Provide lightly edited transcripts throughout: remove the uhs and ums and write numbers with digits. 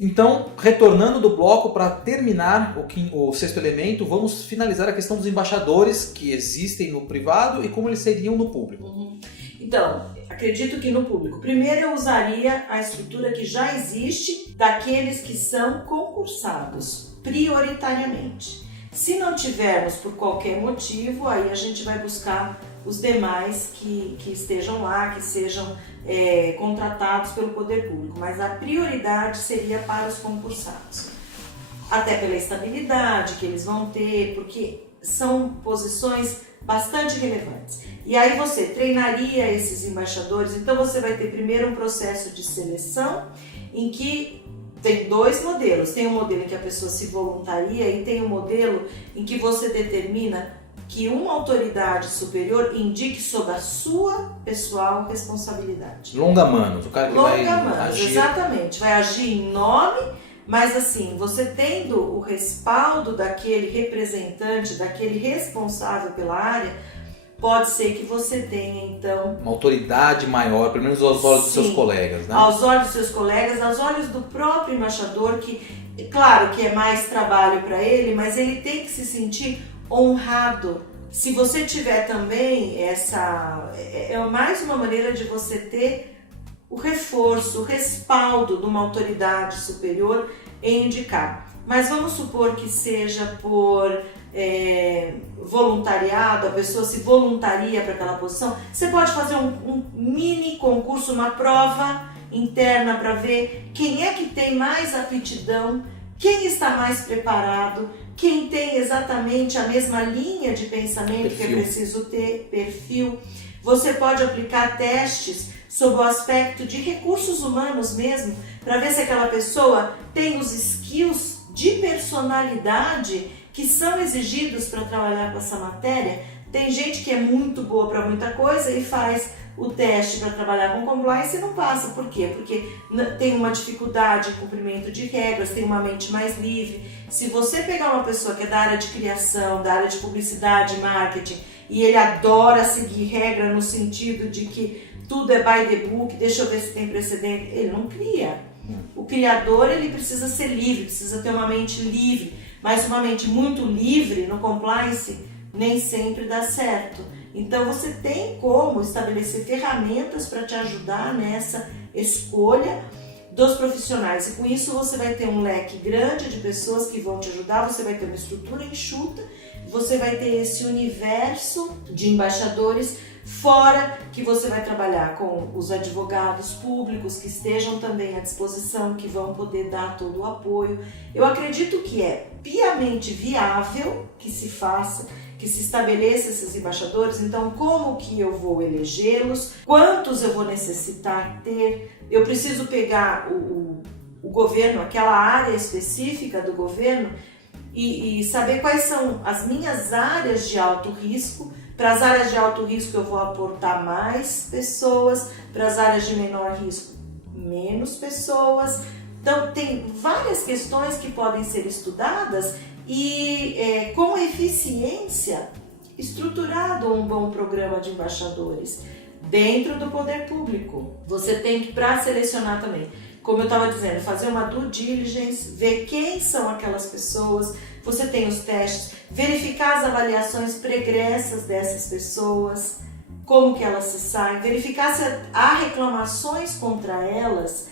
Então, retornando do bloco para terminar o sexto elemento, vamos finalizar a questão dos embaixadores que existem no privado e como eles seriam no público. Então, acredito que no público. Primeiro eu usaria a estrutura que já existe daqueles que são concursados, prioritariamente. Se não tivermos por qualquer motivo, aí a gente vai buscar os demais que estejam lá, que sejam contratados pelo poder público, mas a prioridade seria para os concursados. Até pela estabilidade que eles vão ter, porque são posições bastante relevantes. E aí você treinaria esses embaixadores, então você vai ter primeiro um processo de seleção em que tem dois modelos. Tem um modelo em que a pessoa se voluntaria e tem um modelo em que você determina que uma autoridade superior indique sobre a sua pessoal responsabilidade. Longa-manos, o cara que vai agir... Exatamente, vai agir em nome, mas assim, você tendo o respaldo daquele representante, daquele responsável pela área, pode ser que você tenha, então... uma autoridade maior, pelo menos aos olhos dos seus colegas, né? Aos olhos dos seus colegas, aos olhos do próprio embaixador, que, claro que é mais trabalho para ele, mas ele tem que se sentir honrado. Se você tiver também essa... é mais uma maneira de você ter o reforço, o respaldo de uma autoridade superior em indicar. Mas vamos supor que seja por voluntariado, a pessoa se voluntaria para aquela posição. Você pode fazer um mini concurso, uma prova interna para ver quem é que tem mais aptidão, quem está mais preparado, quem tem exatamente a mesma linha de pensamento que é preciso ter, perfil. Você pode aplicar testes sobre o aspecto de recursos humanos mesmo, para ver se aquela pessoa tem os skills de personalidade que são exigidos para trabalhar com essa matéria. Tem gente que é muito boa para muita coisa e faz o teste para trabalhar com compliance e não passa. Por quê? Porque tem uma dificuldade em cumprimento de regras, tem uma mente mais livre. Se você pegar uma pessoa que é da área de criação, da área de publicidade, marketing, e ele adora seguir regra no sentido de que tudo é by the book, deixa eu ver se tem precedente, ele não cria. O criador, ele precisa ser livre, precisa ter uma mente livre, mas uma mente muito livre no compliance nem sempre dá certo. Então você tem como estabelecer ferramentas para te ajudar nessa escolha dos profissionais, e com isso você vai ter um leque grande de pessoas que vão te ajudar, você vai ter uma estrutura enxuta, você vai ter esse universo de embaixadores, fora que você vai trabalhar com os advogados públicos que estejam também à disposição, que vão poder dar todo o apoio. Eu acredito que é piamente viável que se faça, que se estabeleça esses embaixadores. Então, como que eu vou elegê-los? Quantos eu vou necessitar ter? Eu preciso pegar o governo, aquela área específica do governo e saber quais são as minhas áreas de alto risco. Para as áreas de alto risco eu vou aportar mais pessoas, para as áreas de menor risco, menos pessoas. Então, tem várias questões que podem ser estudadas e com eficiência estruturado um bom programa de embaixadores dentro do poder público. Você tem que, para selecionar também, como eu estava dizendo, fazer uma due diligence, ver quem são aquelas pessoas, você tem os testes, verificar as avaliações pregressas dessas pessoas, como que elas se saem, verificar se há reclamações contra elas,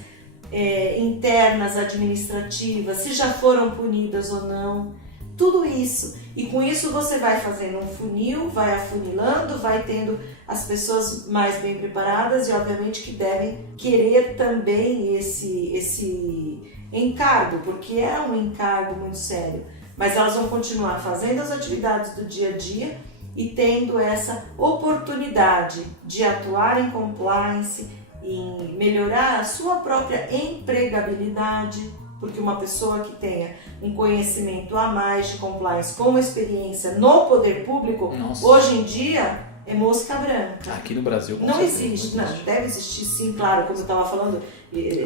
internas, administrativas, se já foram punidas ou não, tudo isso. E com isso você vai fazendo um funil, vai afunilando, vai tendo as pessoas mais bem preparadas e obviamente que devem querer também esse encargo, porque é um encargo muito sério. Mas elas vão continuar fazendo as atividades do dia a dia e tendo essa oportunidade de atuar em compliance, em melhorar a sua própria empregabilidade, porque uma pessoa que tenha um conhecimento a mais de compliance, com uma experiência no poder público, hoje em dia é mosca branca. Aqui no Brasil não existe. Não, deve existir sim, claro, como eu estava falando.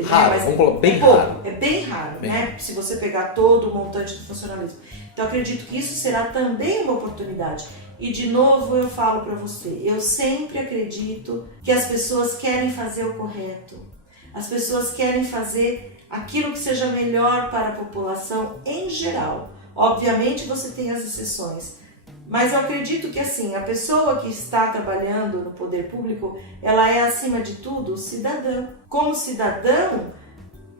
Raro, mas vamos colocar, bem raro. É bem raro, né? Se você pegar todo o montante do funcionalismo. Então, eu acredito que isso será também uma oportunidade. E, de novo, eu falo para você, eu sempre acredito que as pessoas querem fazer o correto. As pessoas querem fazer aquilo que seja melhor para a população em geral. Obviamente você tem as exceções, mas eu acredito que assim, a pessoa que está trabalhando no poder público, ela é acima de tudo cidadã. Como cidadão,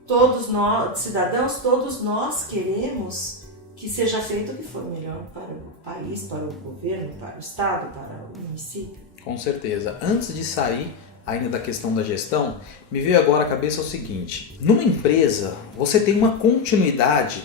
todos nós queremos que seja feito o que for melhor para o país, para o governo, para o estado, para o município. Com certeza. Antes de sair ainda da questão da gestão, me veio agora à cabeça o seguinte: numa empresa você tem uma continuidade.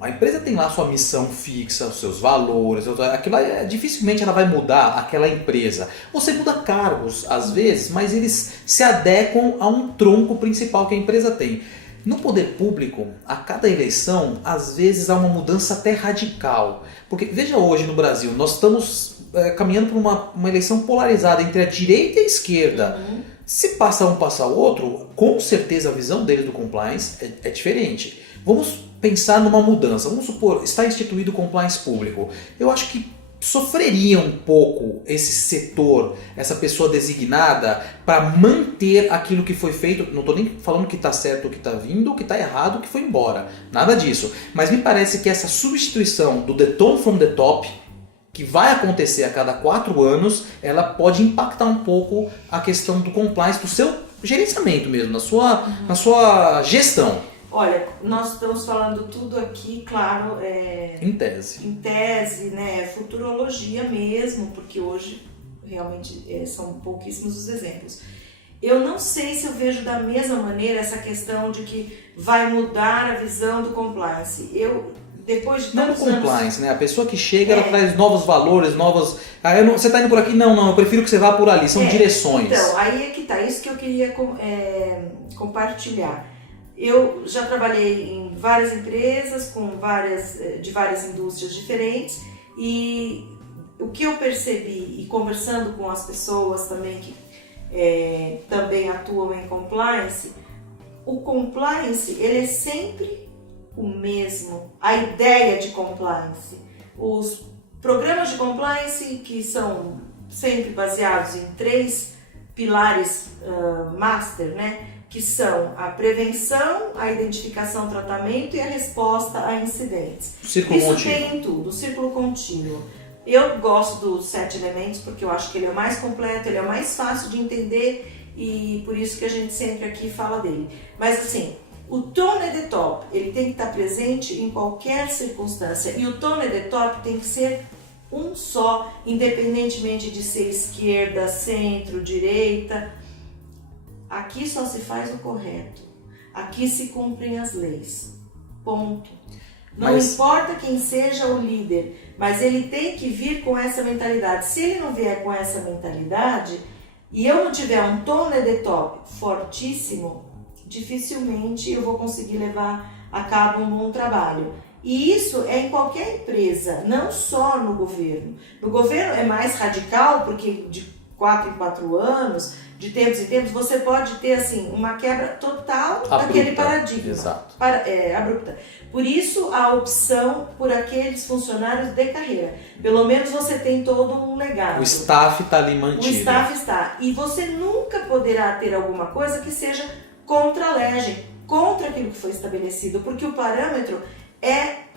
A empresa tem lá sua missão fixa, os seus valores, aquilo dificilmente ela vai mudar aquela empresa. Você muda cargos às vezes, mas eles se adequam a um tronco principal que a empresa tem. No poder público, a cada eleição, às vezes há uma mudança até radical. Porque veja hoje no Brasil, nós estamos caminhando por uma eleição polarizada entre a direita e a esquerda. Se passa um, passa o outro, com certeza a visão deles do compliance é diferente. Vamos pensar numa mudança. Vamos supor, está instituído o compliance público. Eu acho que sofreria um pouco esse setor, essa pessoa designada, para manter aquilo que foi feito. Não estou nem falando que está certo o que está vindo, o que está errado o que foi embora. Nada disso. Mas me parece que essa substituição do the tone from the top, que vai acontecer a cada 4 anos, ela pode impactar um pouco a questão do compliance, do seu gerenciamento mesmo, na sua gestão. Olha, nós estamos falando tudo aqui, claro, em tese, né, futurologia mesmo, porque hoje realmente são pouquíssimos os exemplos. Eu não sei se eu vejo da mesma maneira essa questão de que vai mudar a visão do compliance. Depois de tantos não compliance, né? A pessoa que chega, ela traz novos valores, novas... você está indo por aqui? Não, eu prefiro que você vá por ali. São direções. Então, aí é que tá. Isso que eu queria compartilhar. Eu já trabalhei em várias empresas, de várias indústrias diferentes, e o que eu percebi, e conversando com as pessoas também que também atuam em compliance, o compliance ele é sempre o mesmo, a ideia de compliance. Os programas de compliance que são sempre baseados em 3 pilares master, né? Que são a prevenção, a identificação, tratamento e a resposta a incidentes. Círculo Isso contínuo. tem em tudo, o círculo contínuo. Eu gosto dos 7 elementos porque eu acho que ele é o mais completo, ele é o mais fácil de entender e por isso que a gente sempre aqui fala dele. Mas assim, o tone at the top, ele tem que estar presente em qualquer circunstância e o tone at the top tem que ser um só, independentemente de ser esquerda, centro, direita. Aqui só se faz o correto. Aqui se cumprem as leis. Ponto. Não importa quem seja o líder, mas ele tem que vir com essa mentalidade. Se ele não vier com essa mentalidade e eu não tiver um tone at the top fortíssimo, dificilmente eu vou conseguir levar a cabo um bom trabalho. E isso é em qualquer empresa, não só no governo. No governo é mais radical, porque de 4 em 4 anos, de tempos em tempos, você pode ter assim, uma quebra total daquele paradigma. Exato. Abrupta. Por isso, a opção por aqueles funcionários de carreira. Pelo menos você tem todo um legado. O staff está ali mantido. O staff está. E você nunca poderá ter alguma coisa que seja contra a lei, contra aquilo que foi estabelecido, porque o parâmetro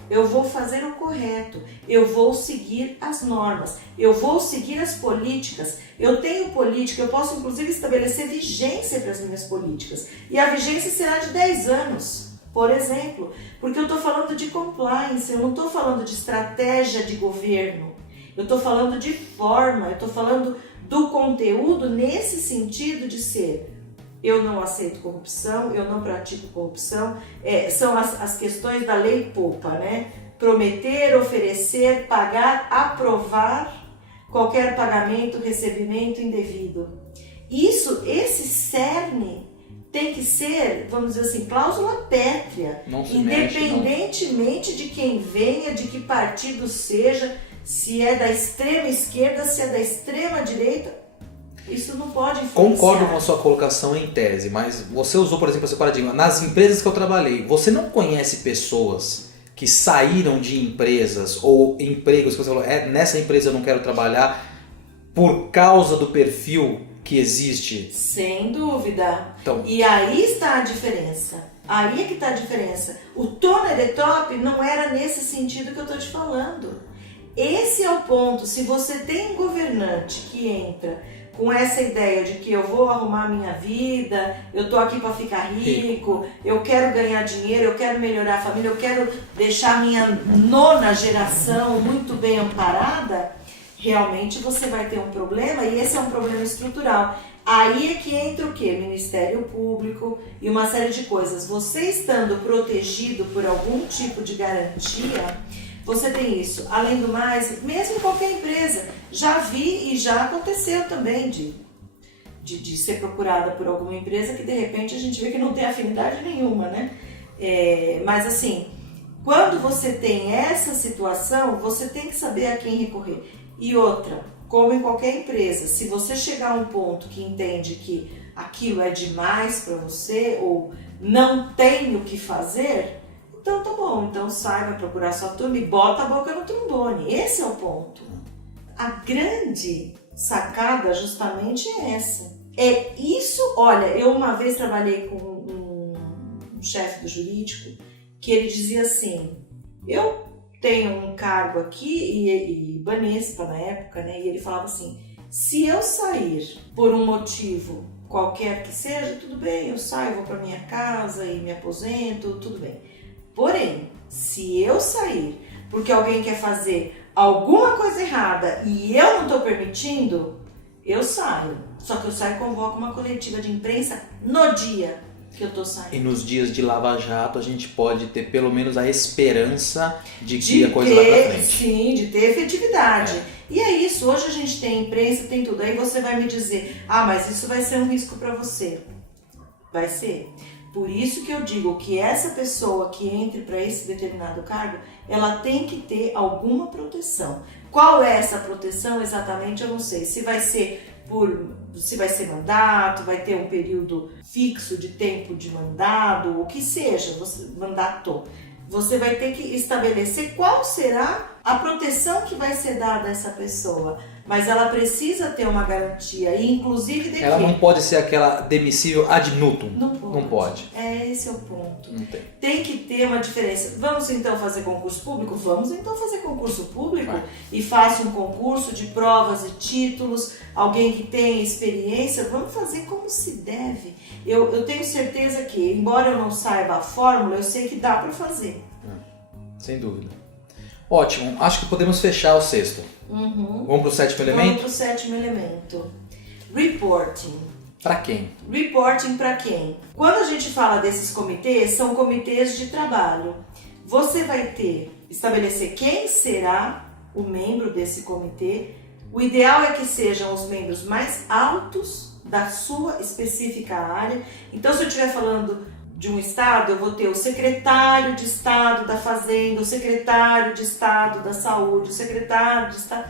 eu vou fazer o correto, eu vou seguir as normas, eu vou seguir as políticas. Eu tenho política, eu posso inclusive estabelecer vigência para as minhas políticas. E a vigência será de 10 anos, por exemplo, porque eu estou falando de compliance, eu não estou falando de estratégia de governo, eu estou falando de forma, eu estou falando do conteúdo nesse sentido de ser. Eu não aceito corrupção, eu não pratico corrupção, são as questões da lei poupa, né? Prometer, oferecer, pagar, aprovar qualquer pagamento, recebimento indevido. Esse cerne tem que ser, vamos dizer assim, cláusula pétrea, independentemente de quem venha, de que partido seja, se é da extrema esquerda, se é da extrema direita. Isso não pode influenciar. Concordo com a sua colocação em tese, mas você usou, por exemplo, esse paradigma. Nas empresas que eu trabalhei, você não conhece pessoas que saíram de empresas ou empregos que você falou, nessa empresa eu não quero trabalhar por causa do perfil que existe? Sem dúvida. Então, E aí está a diferença. Aí é que está a diferença. O tone de top não era nesse sentido que eu estou te falando. Esse é o ponto. Se você tem um governante que entra com essa ideia de que eu vou arrumar minha vida, eu tô aqui para ficar rico, eu quero ganhar dinheiro, eu quero melhorar a família, eu quero deixar minha nona geração muito bem amparada, realmente você vai ter um problema, e esse é um problema estrutural. Aí é que entra o quê? Ministério Público e uma série de coisas. Você estando protegido por algum tipo de garantia, você tem isso. Além do mais, mesmo em qualquer empresa, já vi e já aconteceu também de ser procurada por alguma empresa que de repente a gente vê que não tem afinidade nenhuma, né? Mas assim, quando você tem essa situação, você tem que saber a quem recorrer. E outra, como em qualquer empresa, se você chegar a um ponto que entende que aquilo é demais para você ou não tem o que fazer, então tá bom, então sai, vai procurar sua turma e bota a boca no trombone. Esse é o ponto. A grande sacada justamente é essa. É isso, olha, eu uma vez trabalhei com um chefe do jurídico que ele dizia assim, eu tenho um cargo aqui, e Banespa na época, né, e ele falava assim, se eu sair por um motivo qualquer que seja, tudo bem, eu saio, vou para minha casa e me aposento, tudo bem. Porém, se eu sair porque alguém quer fazer alguma coisa errada e eu não estou permitindo, eu saio. Só que eu saio e convoco uma coletiva de imprensa no dia que eu estou saindo. E nos dias de Lava Jato a gente pode ter pelo menos a esperança de que a coisa vai pra frente. Sim, de ter efetividade. E é isso, hoje a gente tem imprensa, tem tudo. Aí você vai me dizer, mas isso vai ser um risco para você. Vai ser. Por isso que eu digo que essa pessoa que entre para esse determinado cargo, ela tem que ter alguma proteção. Qual é essa proteção exatamente? Eu não sei. Se vai ser mandato, vai ter um período fixo de tempo de mandado, o que seja, mandato. Você vai ter que estabelecer qual será a proteção que vai ser dada a essa pessoa. Mas ela precisa ter uma garantia, e inclusive de ela não pode ser aquela demissível ad nutum. Não pode. Esse é o ponto. Não tem. Tem que ter uma diferença. Vamos então fazer concurso público? Vamos então fazer concurso público e faça um concurso de provas e títulos, alguém que tenha experiência, vamos fazer como se deve. Eu tenho certeza que, embora eu não saiba a fórmula, eu sei que dá para fazer. Sem dúvida. Ótimo, acho que podemos fechar o sexto. Vamos para o sétimo elemento? Vamos para o sétimo elemento. Reporting. Para quem? Reporting para quem? Quando a gente fala desses comitês, são comitês de trabalho. Você vai estabelecer quem será o membro desse comitê. O ideal é que sejam os membros mais altos da sua específica área. Então, se eu estiver falando de um estado, eu vou ter o secretário de Estado da Fazenda, o secretário de Estado da Saúde, o secretário de Estado...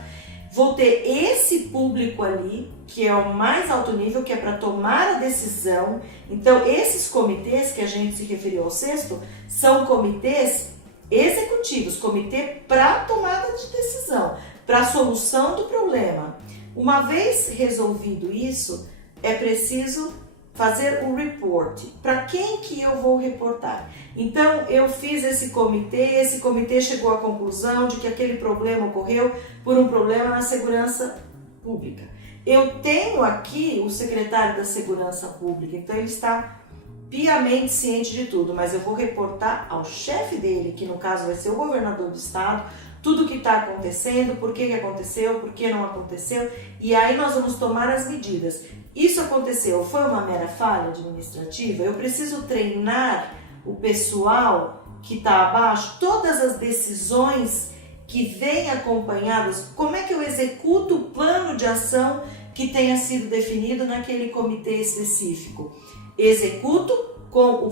Vou ter esse público ali, que é o mais alto nível, que é para tomar a decisão. Então, esses comitês que a gente se referiu ao sexto, são comitês executivos, comitê para tomada de decisão, para a solução do problema. Uma vez resolvido isso, é preciso fazer o report. Para quem que eu vou reportar? Então, eu fiz esse comitê chegou à conclusão de que aquele problema ocorreu por um problema na segurança pública. Eu tenho aqui o secretário da Segurança Pública, então ele está piamente ciente de tudo, mas eu vou reportar ao chefe dele, que no caso vai ser o governador do estado, tudo o que está acontecendo, por que aconteceu, por que não aconteceu, e aí nós vamos tomar as medidas. Isso aconteceu, foi uma mera falha administrativa? Eu preciso treinar o pessoal que está abaixo, todas as decisões que vêm acompanhadas, como é que eu executo o plano de ação que tenha sido definido naquele comitê específico. Executo com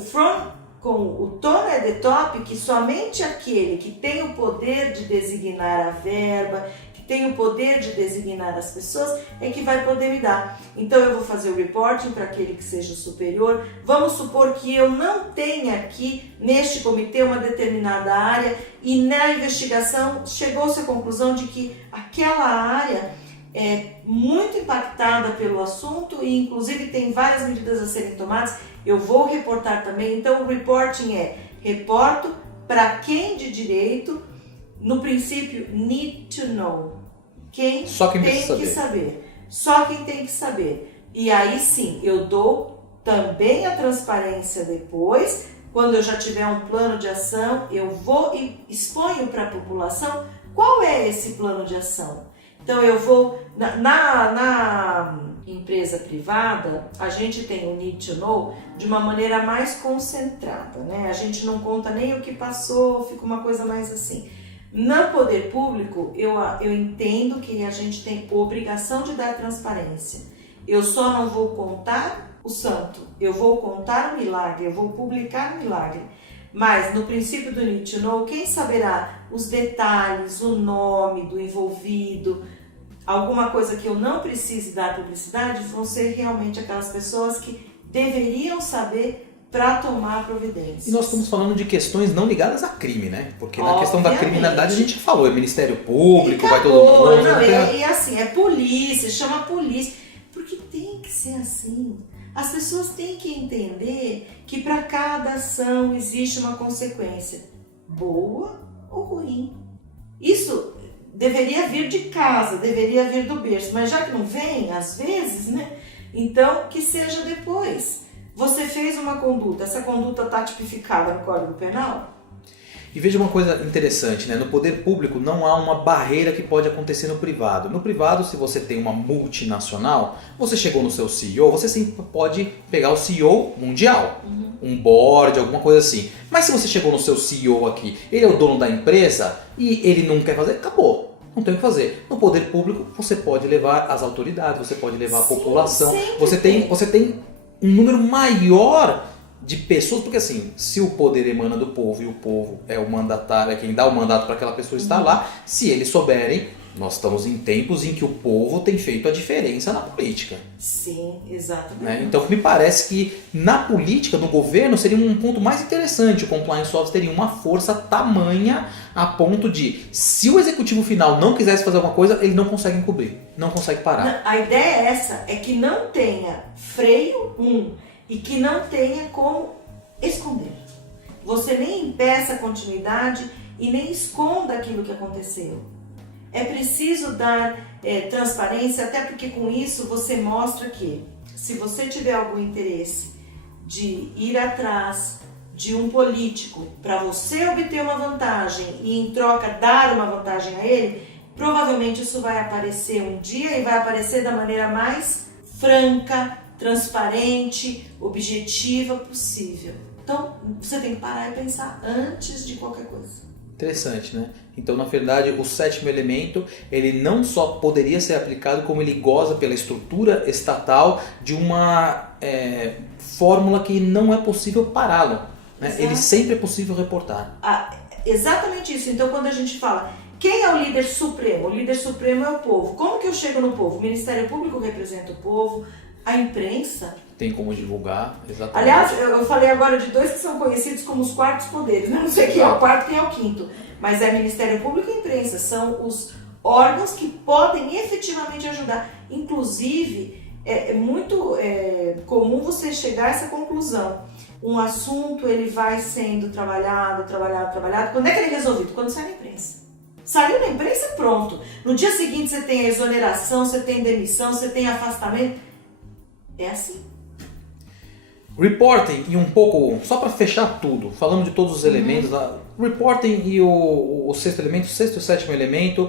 o tone de top, que somente aquele que tem o poder de designar a verba, que tem o poder de designar as pessoas, é que vai poder me dar. Então eu vou fazer o reporting para aquele que seja o superior. Vamos supor que eu não tenha aqui neste comitê uma determinada área e na investigação chegou-se à conclusão de que aquela área é muito impactada pelo assunto e inclusive tem várias medidas a serem tomadas. Eu vou reportar também, então o reporting reporto para quem de direito, no princípio need to know. Quem Só quem tem precisa que saber. Só quem tem que saber. E aí sim, eu dou também a transparência depois, quando eu já tiver um plano de ação, eu vou e exponho para a população qual é esse plano de ação. Então eu vou, na empresa privada, a gente tem o Need to Know de uma maneira mais concentrada, né? A gente não conta nem o que passou, fica uma coisa mais assim. No poder público, eu entendo que a gente tem obrigação de dar transparência. Eu só não vou contar o santo, eu vou contar o milagre, eu vou publicar o milagre. Mas no princípio do Need to Know, quem saberá os detalhes, o nome do envolvido, alguma coisa que eu não precise dar publicidade, vão ser realmente aquelas pessoas que deveriam saber para tomar providências. E nós estamos falando de questões não ligadas a crime, né? Porque na questão da criminalidade a gente falou, é Ministério Público, vai todo mundo. Não, e assim, é polícia, chama a polícia. Porque tem que ser assim. As pessoas têm que entender que para cada ação existe uma consequência, boa ou ruim. Isso deveria vir de casa, deveria vir do berço, mas já que não vem, às vezes, né? Então, que seja depois. Você fez uma conduta, essa conduta está tipificada no Código Penal? E veja uma coisa interessante, né? No poder público não há uma barreira que pode acontecer no privado. No privado, se você tem uma multinacional, você chegou no seu CEO, você sempre pode pegar o CEO mundial, um board, alguma coisa assim. Mas se você chegou no seu CEO aqui, ele é o dono da empresa e ele não quer fazer, acabou. Não tem o que fazer. No poder público, você pode levar as autoridades, você pode levar a população. Você tem um número maior de pessoas, porque assim, se o poder emana do povo e o povo é o mandatário, é quem dá o mandato para aquela pessoa estar lá, se eles souberem, nós estamos em tempos em que o povo tem feito a diferença na política. Sim, exatamente. Né? Então me parece que na política, no governo, seria um ponto mais interessante. O Compliance Officer teria uma força tamanha a ponto de, se o executivo final não quisesse fazer alguma coisa, ele não consegue encobrir, não consegue parar. A ideia é essa, é que não tenha freio, e que não tenha como esconder. Você nem impeça a continuidade e nem esconda aquilo que aconteceu. É preciso dar transparência, até porque com isso você mostra que, se você tiver algum interesse de ir atrás de um político para você obter uma vantagem e em troca dar uma vantagem a ele, provavelmente isso vai aparecer um dia e vai aparecer da maneira mais franca, transparente, objetiva possível. Então, você tem que parar e pensar antes de qualquer coisa. Interessante, né? Então, na verdade, o sétimo elemento, ele não só poderia ser aplicado, como ele goza pela estrutura estatal de uma fórmula que não é possível pará-lo. Né? Ele sempre é possível reportar. Exatamente isso. Então, quando a gente fala, quem é o líder supremo? O líder supremo é o povo. Como que eu chego no povo? O Ministério Público representa o povo, a imprensa tem como divulgar, exatamente. Aliás, eu falei agora de dois que são conhecidos como os quartos poderes. Não sei quem é o quarto, quem é o quinto. Mas é Ministério Público e imprensa. São os órgãos que podem efetivamente ajudar. Inclusive, é muito comum você chegar a essa conclusão. Um assunto ele vai sendo trabalhado. Quando é que ele é resolvido? Quando sai na imprensa. Saiu na imprensa, pronto. No dia seguinte você tem a exoneração, você tem demissão, você tem afastamento. É assim. Reporting e um pouco, só para fechar tudo, falando de todos os elementos, reporting e o sexto elemento, o sexto e o sétimo elemento,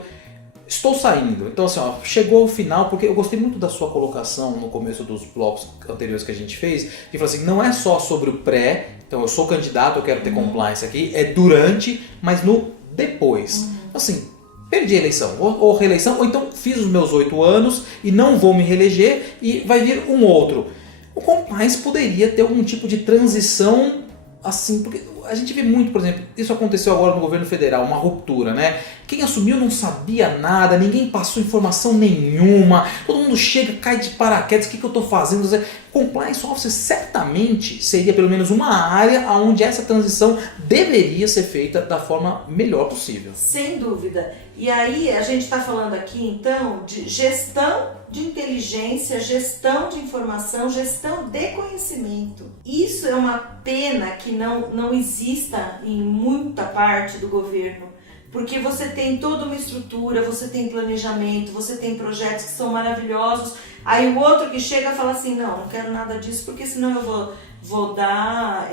estou saindo. Então assim, chegou ao final, porque eu gostei muito da sua colocação no começo dos blocos anteriores que a gente fez, que falou assim, não é só sobre o pré, então eu sou candidato, eu quero ter compliance aqui, é durante, mas no depois. Assim, perdi a eleição, ou reeleição, ou então fiz os meus 8 anos e não vou me reeleger e vai vir um outro. O compliance poderia ter algum tipo de transição assim, porque a gente vê muito, por exemplo, isso aconteceu agora no governo federal, uma ruptura, né? Quem assumiu não sabia nada, ninguém passou informação nenhuma, todo mundo chega, cai de paraquedas, o que eu estou fazendo? Compliance Officer certamente seria pelo menos uma área onde essa transição deveria ser feita da forma melhor possível. Sem dúvida. E aí a gente está falando aqui então de gestão de inteligência, gestão de informação, gestão de conhecimento. Isso é uma pena que não exista em muita parte do governo. Porque você tem toda uma estrutura, você tem planejamento, você tem projetos que são maravilhosos. Aí o outro que chega fala assim, não quero nada disso, porque senão eu vou dar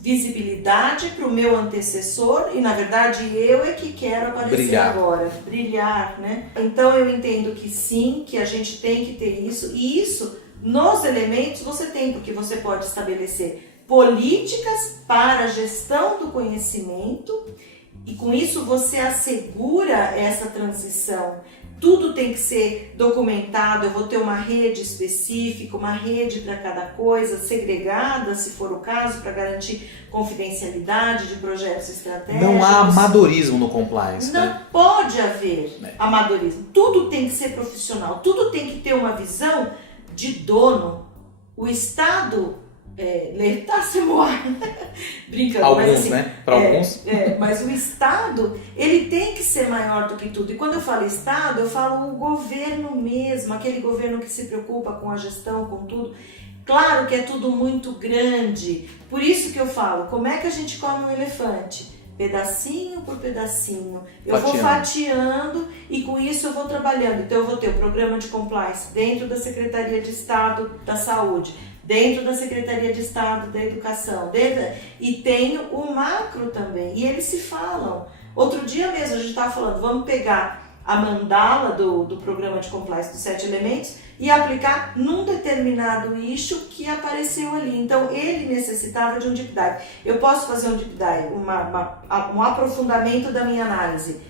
visibilidade para o meu antecessor e na verdade eu é que quero aparecer agora, brilhar, né? Então eu entendo que sim, que a gente tem que ter isso, e isso nos elementos você tem, porque você pode estabelecer políticas para a gestão do conhecimento. E com isso você assegura essa transição. Tudo tem que ser documentado, eu vou ter uma rede específica, uma rede para cada coisa, segregada, se for o caso, para garantir confidencialidade de projetos estratégicos. Não há amadorismo no compliance, Não, né? pode haver amadorismo. Tudo tem que ser profissional, tudo tem que ter uma visão de dono. O Estado... L'État moi. Brincando, alguns, mas assim, né? Para alguns. Mas o Estado, ele tem que ser maior do que tudo. E quando eu falo Estado, eu falo o governo mesmo, aquele governo que se preocupa com a gestão, com tudo. Claro que é tudo muito grande. Por isso que eu falo, como é que a gente come um elefante? Pedacinho por pedacinho. Eu vou fatiando e com isso eu vou trabalhando. Então eu vou ter o programa de compliance dentro da Secretaria de Estado da Saúde, dentro da Secretaria de Estado da Educação, e tenho o macro também, e eles se falam. Outro dia mesmo a gente estava falando, vamos pegar a mandala do programa de compliance dos 7 elementos e aplicar num determinado issue que apareceu ali. Então ele necessitava de um deep dive. Eu posso fazer um deep dive, um aprofundamento da minha análise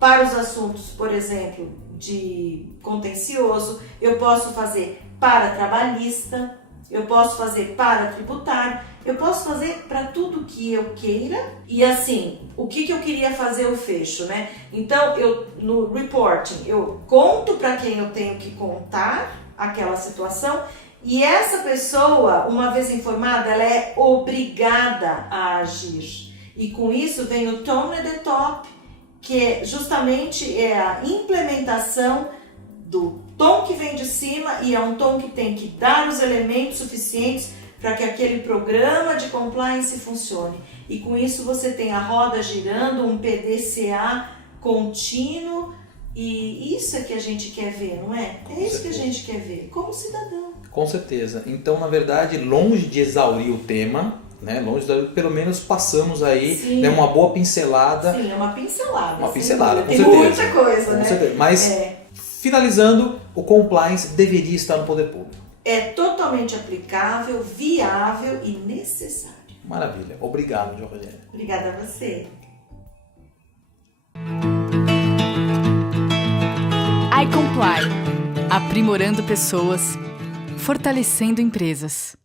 para os assuntos, por exemplo, de contencioso, eu posso fazer para trabalhista, eu posso fazer para tributário, eu posso fazer para tudo que eu queira. E assim, o que eu queria fazer eu fecho, né? Então, no reporting, eu conto para quem eu tenho que contar aquela situação e essa pessoa, uma vez informada, ela é obrigada a agir. E com isso vem o tone at the top, que justamente é a implementação do tom que vem de cima, e é um tom que tem que dar os elementos suficientes para que aquele programa de compliance funcione. E com isso você tem a roda girando, um PDCA contínuo, e isso é que a gente quer ver, não é? É isso que a gente quer ver, como cidadão. Com certeza. Então, na verdade, longe de exaurir o tema, né? Longe de, pelo menos passamos aí, né, uma boa pincelada. Sim, é uma pincelada. Uma pincelada, com tem certeza. Muita coisa, com né? certeza. Mas, finalizando, o compliance deveria estar no poder público. É totalmente aplicável, viável e necessário. Maravilha. Obrigado, João Rogério. Obrigada a você. iComply, aprimorando pessoas, fortalecendo empresas.